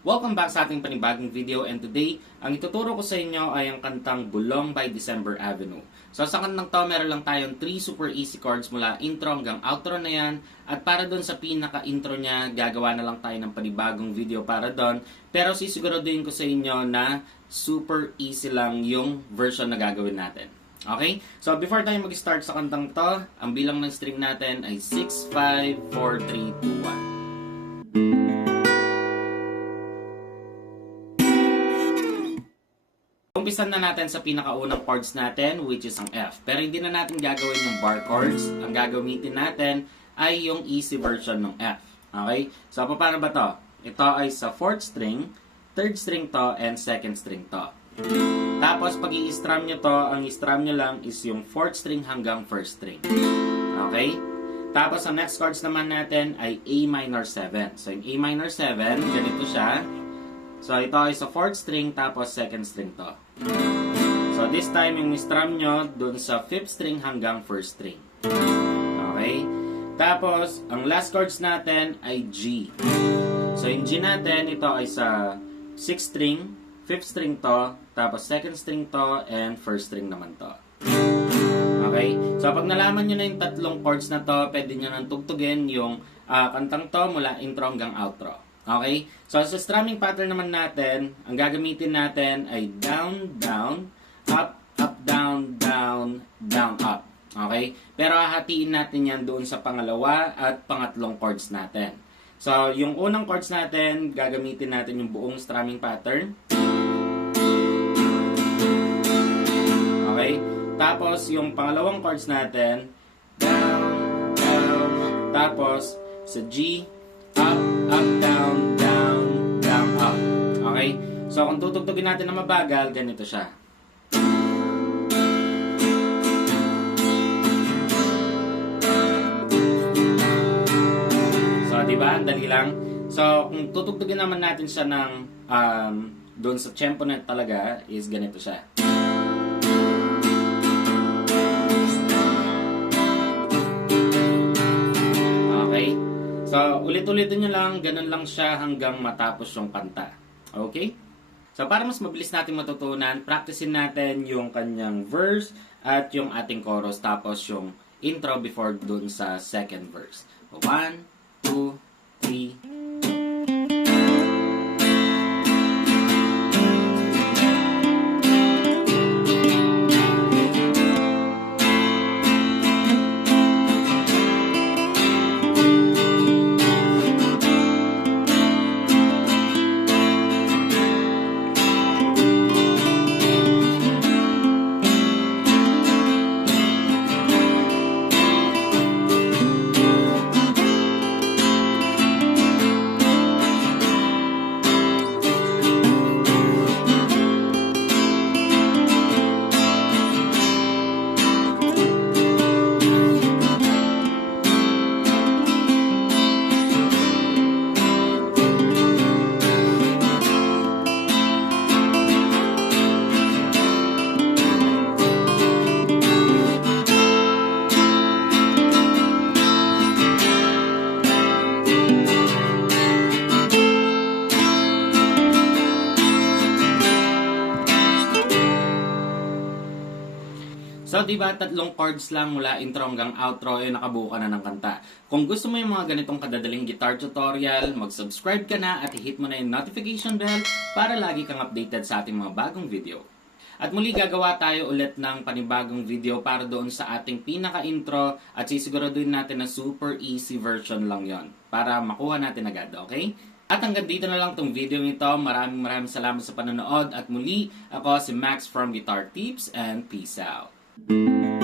Welcome back sa ating panibagong video and today, ang ituturo ko sa inyo ay ang kantang Bulong by December Avenue. So sa kantang to, meron lang tayong 3 super easy chords mula intro hanggang outro na yan. At para doon sa pinaka-intro niya, gagawa na lang tayo ng panibagong video para doon. Pero sisiguraduhin ko sa inyo na super easy lang yung version na gagawin natin. Okay? So before tayo mag-start sa kantang to, ang bilang ng string natin ay 6, 5, 4, 3, 2, 1. Umpisan na natin sa pinakaunang chords natin, which is ang F. Pero hindi na natin gagawin yung bar chords. Ang gagamitin natin ay yung easy version ng F. Okay? So, paano ba to? Ito ay sa fourth string, third string to, and second string to. Tapos, pag i-strum nyo to, ang i-strum nyo lang is yung fourth string hanggang first string. Okay? Tapos, ang next chords naman natin ay A minor 7. So, yung A minor 7, ganito siya. So, ito ay sa fourth string, tapos second string to. So, this time, yung strum nyo, dun sa fifth string hanggang first string. Okay? Tapos, ang last chords natin ay G. So, yung G natin, ito ay sa sixth string, fifth string to, tapos second string to, and first string naman to. Okay? So, pag nalaman nyo na yung tatlong chords na to, pwede nyo nang tugtugin yung ah, kantang to mula intro hanggang outro. Okay? So, sa strumming pattern naman natin, ang gagamitin natin ay down, down, up, up, down, down, down, up. Okay? Pero hahatiin natin yan doon sa pangalawa at pangatlong chords natin. So, yung unang chords natin, gagamitin natin yung buong strumming pattern. Okay? Tapos, yung pangalawang chords natin, down, down, tapos, sa G, up, So, kung tutugtugin natin na mabagal, ganito siya. So, di ba? Ang Dali lang. So, kung tutugtugin naman natin siya ng um, doon sa tempo na talaga, is ganito siya. Okay? So, ulit-ulitin nyo lang, ganun lang siya hanggang matapos yung kanta. Okay? So, para mas mabilis natin matutunan, practicein natin yung kanyang verse at yung ating chorus, tapos yung intro before dun sa second verse. One, two, three, So, di ba, tatlong chords lang mula intro hanggang outro, eh, nakabuo ka na ng kanta. Kung gusto mo yung mga ganitong kadadaling guitar tutorial, mag-subscribe ka na at i-hit mo na yung notification bell para lagi kang updated sa ating mga bagong video. At muli gagawa tayo ulit ng panibagong video para doon sa ating pinaka-intro at sisiguraduhin natin na super easy version lang yon para makuha natin agad, okay? At hanggang dito na lang tong video nito. Maraming maraming salamat sa panonood at muli ako si Max from Guitar Tips and peace out. Música